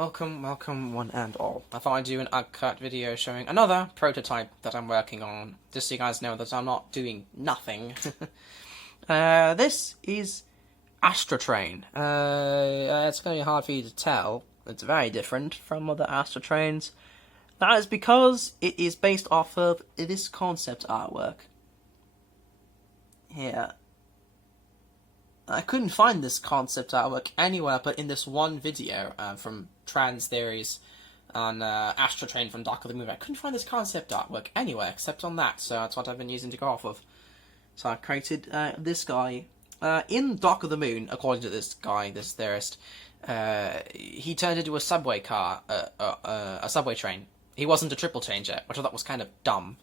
Welcome one and all. I thought I'd do an uncut video showing another prototype that I'm working on, just so you guys know that I'm not doing nothing. This is Astrotrain. It's going to be hard for you to tell. It's very different from other Astrotrains. That is because it is based off of this concept artwork. Here. I couldn't find this concept artwork anywhere but in this one video from Trans Theories on Astrotrain from Dark of the Moon. I couldn't find this concept artwork anywhere except on that, so that's what I've been using to go off of. So I created this guy. In Dark of the Moon, according to this guy, this theorist, he turned into a subway car, a subway train. He wasn't a triple changer, which I thought was kind of dumb.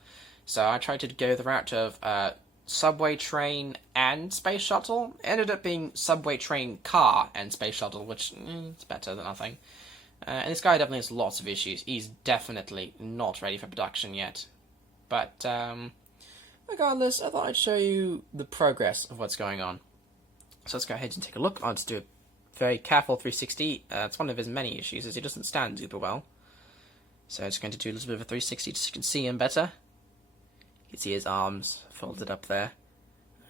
So I tried to go the route of subway train and space shuttle. Ended up being subway train car and space shuttle, which it's better than nothing. And this guy definitely has lots of issues. He's definitely not ready for production yet. But regardless, I thought I'd show you the progress of what's going on. So let's go ahead and take a look. I'll just do a very careful 360. It's one of his many issues, as he doesn't stand super well. So I'm just going to do a little bit of a 360 just so you can see him better. You can see his arms folded up there.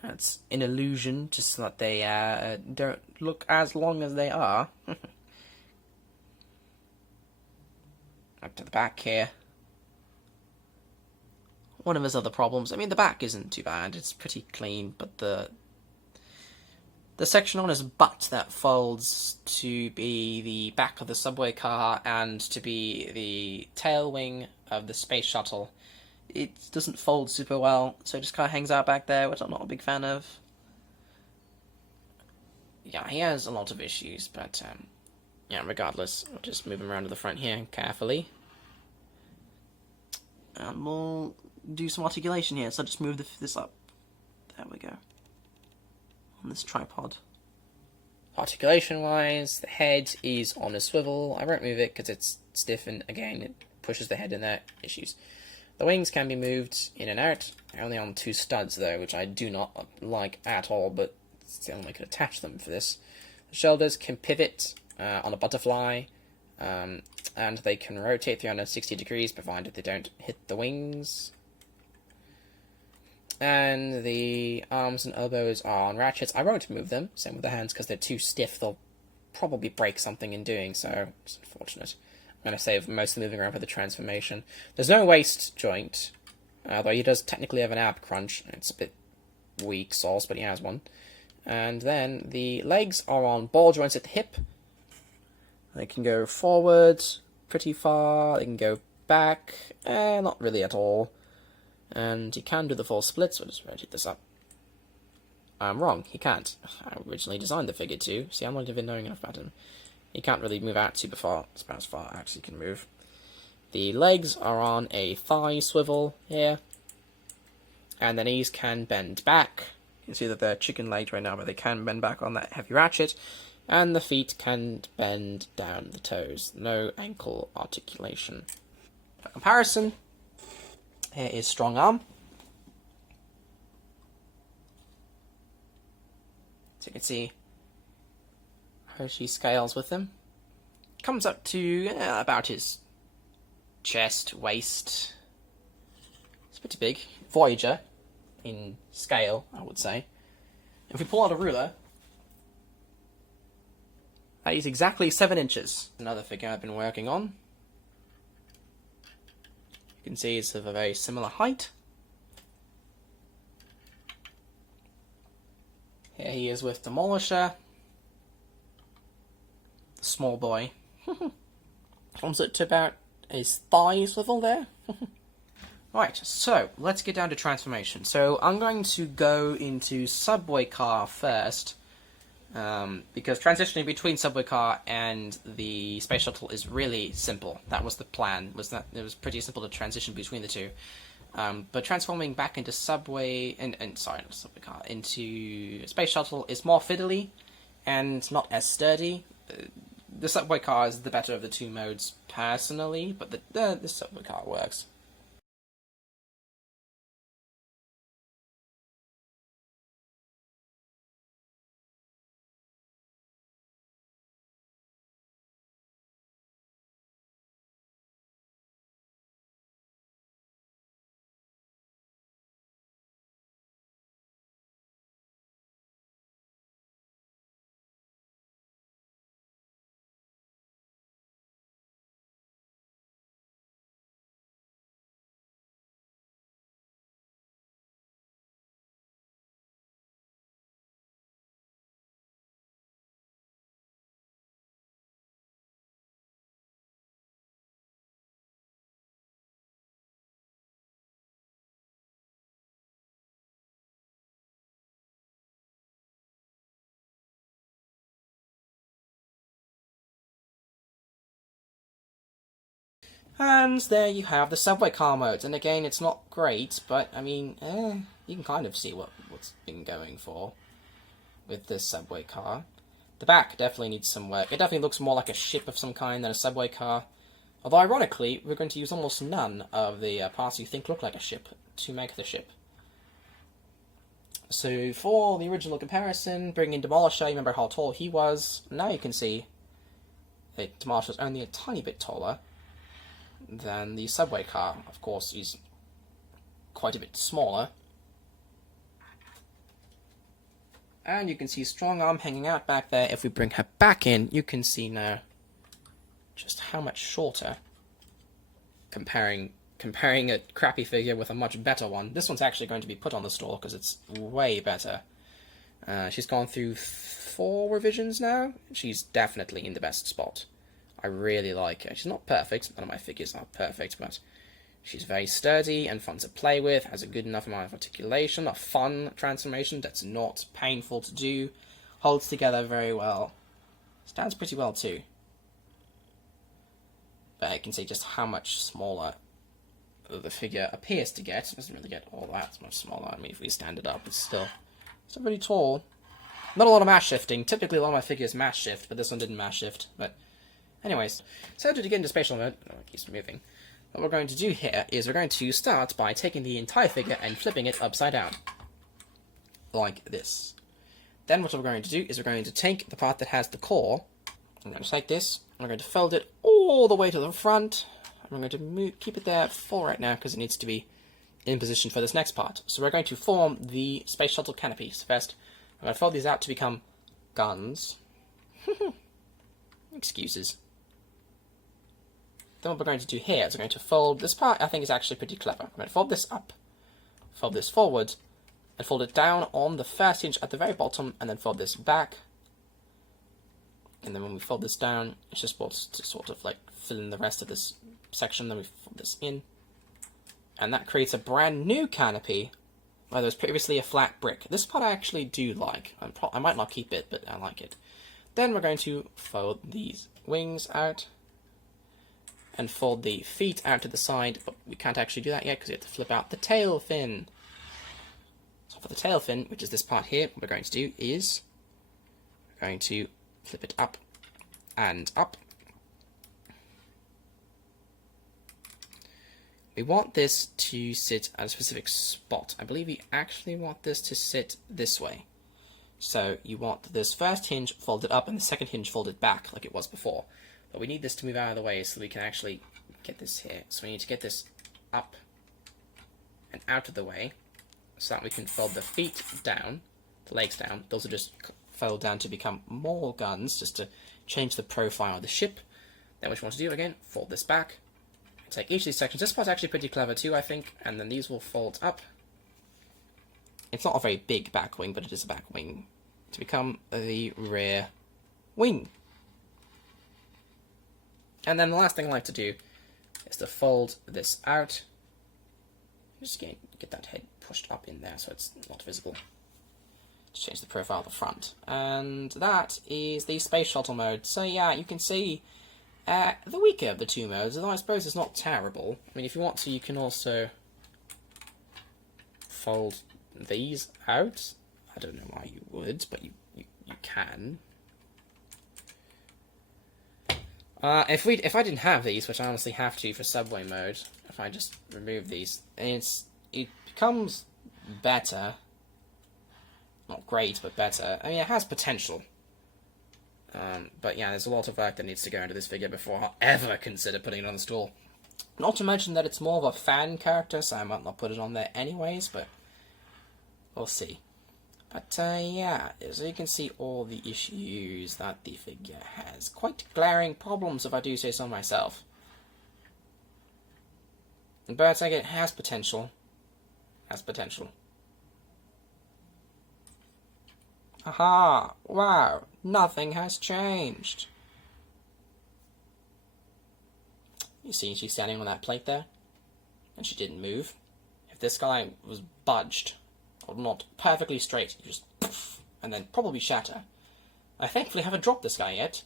That's an illusion, just so that they don't look as long as they are. Up to the back here. One of his other problems, I mean, the back isn't too bad, it's pretty clean, but the section on his butt that folds to be the back of the subway car and to be the tail wing of the space shuttle, it doesn't fold super well, so it just kind of hangs out back there, which I'm not a big fan of. Yeah, he has a lot of issues, but yeah, regardless, I'll just move him around to the front here carefully. And we'll do some articulation here, so I'll just move this up. There we go. On this tripod. Articulation-wise, the head is on a swivel. I won't move it because it's stiff, and again, it pushes the head in there. Issues. The wings can be moved in and out. They're only on 2 studs, though, which I do not like at all, but still I could attach them for this. The shoulders can pivot on a butterfly, and they can rotate 360 degrees, provided they don't hit the wings. And the arms and elbows are on ratchets. I won't move them, same with the hands, because they're too stiff. They'll probably break something in doing so. It's unfortunate. I'm going to save most of the moving around for the transformation. There's no waist joint, although he does technically have an ab crunch. It's a bit weak sauce, but he has one. And then the legs are on ball joints at the hip. They can go forward pretty far. They can go back. Not really at all. And he can do the full splits. We'll just rotate this up. I'm wrong. He can't. I originally designed the figure too. See, I'm not even knowing enough about him. He can't really move out super far. It's about as far I actually can move. The legs are on a thigh swivel here. And the knees can bend back. You can see that they're chicken legs right now, but they can bend back on that heavy ratchet. And the feet can bend down the toes. No ankle articulation. For comparison, here is strong arm. So you can see how she scales with them. Comes up to about his chest, waist. It's pretty big. Voyager in scale, I would say. If we pull out a ruler, that is exactly 7 inches. Another figure I've been working on. You can see it's of a very similar height. Here he is with Demolisher. Small boy. Comes up to about his thigh swivel there. Right, so let's get down to transformation. So I'm going to go into subway car first, because transitioning between subway car and the space shuttle is really simple. That was the plan. Was that it was pretty simple to transition between the two. But transforming back into subway sorry, not subway car, into space shuttle is more fiddly and not as sturdy. The subway car is the better of the 2 modes personally, but the subway car works. And there you have the subway car mode. And again, it's not great, but I mean, you can kind of see what's been going for with this subway car. The back definitely needs some work. It definitely looks more like a ship of some kind than a subway car. Although, ironically, we're going to use almost none of the parts you think look like a ship to make the ship. So, for the original comparison, bring in Demolisher, you remember how tall he was. Now you can see that Demolisher is only a tiny bit taller than the subway car. Of course, he's quite a bit smaller. And you can see Strong Arm hanging out back there. If we bring her back in, you can see now just how much shorter. Comparing a crappy figure with a much better one. This one's actually going to be put on the store because it's way better. She's gone through 4 revisions now. She's definitely in the best spot. I really like her. She's not perfect. None of my figures are perfect, but she's very sturdy and fun to play with, has a good enough amount of articulation, a fun transformation that's not painful to do, holds together very well, stands pretty well too. But I can see just how much smaller the figure appears to get. It doesn't really get all that much smaller. I mean, if we stand it up, it's still pretty tall. Not a lot of mass shifting. Typically, a lot of my figures mass shift, but this one didn't mass shift. But anyways, so to get into spatial mode, it keeps moving. What we're going to do here is we're going to start by taking the entire figure and flipping it upside down. Like this. Then what we're going to do is we're going to take the part that has the core, and just like this, and we're going to fold it all the way to the front. And we're going to keep it there full right now because it needs to be in position for this next part. So we're going to form the space shuttle canopy. So first, I'm going to fold these out to become guns. Excuses. Then what we're going to do here is we're going to fold this part. I think is actually pretty clever. I'm going to fold this up, fold this forward, and fold it down on the first hinge at the very bottom, and then fold this back. And then when we fold this down, it's just supposed to sort of like fill in the rest of this section. Then we fold this in, and that creates a brand new canopy where there was previously a flat brick. This part I actually do like. I might not keep it, but I like it. Then we're going to fold these wings out and fold the feet out to the side, but we can't actually do that yet because we have to flip out the tail fin. So for the tail fin, which is this part here, what we're going to do is we're going to flip it up and up. We want this to sit at a specific spot. I believe we actually want this to sit this way. So you want this first hinge folded up and the second hinge folded back like it was before. But we need this to move out of the way so we can actually get this here. So we need to get this up and out of the way so that we can fold the feet down, the legs down. Those are just fold down to become more guns, just to change the profile of the ship. Then what you want to do again, fold this back. Take each of these sections. This part's actually pretty clever too, I think. And then these will fold up. It's not a very big back wing, but it is a back wing to become the rear wing. And then the last thing I like to do is to fold this out. Just get that head pushed up in there so it's not visible. Just change the profile of the front. And that is the space shuttle mode. So yeah, you can see the weaker of the two modes, although I suppose it's not terrible. I mean, if you want to, you can also fold these out. I don't know why you would, but you can. If I didn't have these, which I honestly have to for subway mode, if I just remove these, it becomes better. Not great, but better. I mean, it has potential. But yeah, there's a lot of work that needs to go into this figure before I'll ever consider putting it on the store. Not to mention that it's more of a fan character, so I might not put it on there anyways, but we'll see. But yeah, so you can see all the issues that the figure has. Quite glaring problems, if I do say so myself. But I get it has potential. Has potential. Aha! Wow! Nothing has changed. You see, she's standing on that plate there, and she didn't move. If this guy was budged, or not perfectly straight, you just poof, and then probably shatter. I thankfully haven't dropped this guy yet,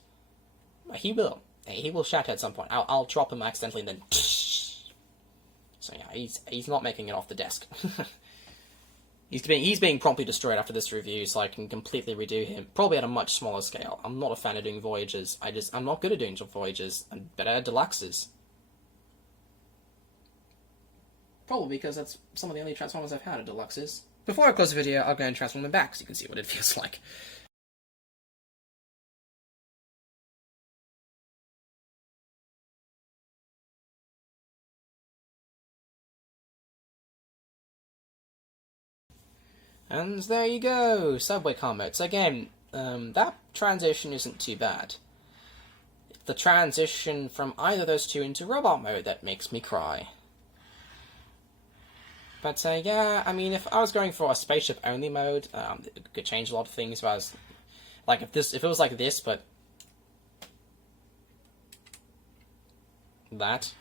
but he will. He will shatter at some point. I'll drop him accidentally and then... So yeah, he's not making it off the desk. He's being promptly destroyed after this review, so I can completely redo him. Probably at a much smaller scale. I'm not a fan of doing Voyages. I'm not good at doing Voyages. I'm better at Deluxes. Probably because that's some of the only Transformers I've had at Deluxes. Before I close the video, I'll go and transform them back so you can see what it feels like. And there you go, subway car mode. So again, that transition isn't too bad. It's the transition from either of those two into robot mode that makes me cry. But yeah, I mean, if I was going for a spaceship only mode, it could change a lot of things. If I was like, if it was like this, but that.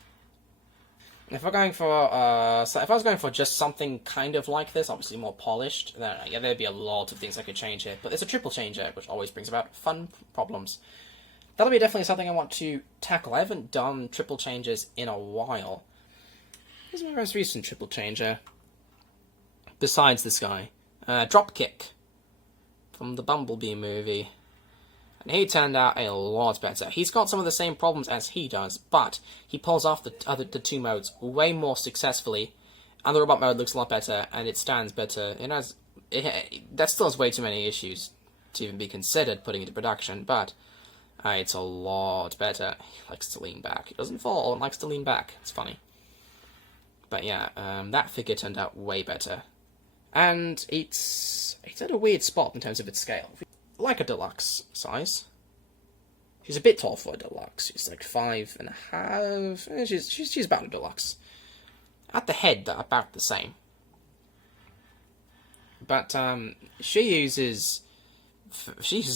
If I'm going for, if I was going for just something kind of like this, obviously more polished, then yeah, there'd be a lot of things I could change here. But it's a triple change here, which always brings about fun problems. That'll be definitely something I want to tackle. I haven't done triple changes in a while. Here's my most recent triple changer. Besides this guy, Dropkick from the Bumblebee movie. And he turned out a lot better. He's got some of the same problems as he does, but he pulls off the two modes way more successfully, and the robot mode looks a lot better, and it stands better. That still has way too many issues to even be considered putting into production, but it's a lot better. He likes to lean back. He doesn't fall, and likes to lean back. It's funny. But yeah, that figure turned out way better. And it's at a weird spot in terms of its scale. Like a deluxe size. She's a bit tall for a deluxe. She's like 5.5. She's about a deluxe. At the head, they're about the same. But she uses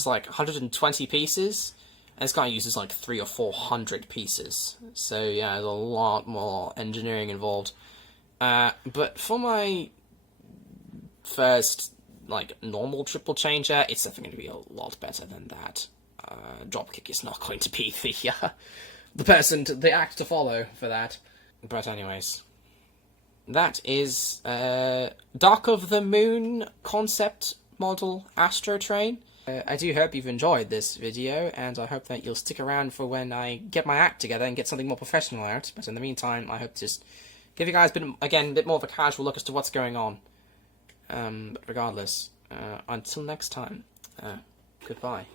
like 120 pieces, and this guy uses like 300 or 400 pieces. So yeah, there's a lot more engineering involved. But for my first like normal triple changer, it's definitely going to be a lot better than that. Dropkick is not going to be the act to follow for that. But anyways, that is Dark of the Moon concept model Astrotrain. I do hope you've enjoyed this video, and I hope that you'll stick around for when I get my act together and get something more professional out. But in the meantime, I hope to just give you guys a bit more of a casual look as to what's going on. But regardless, until next time, goodbye.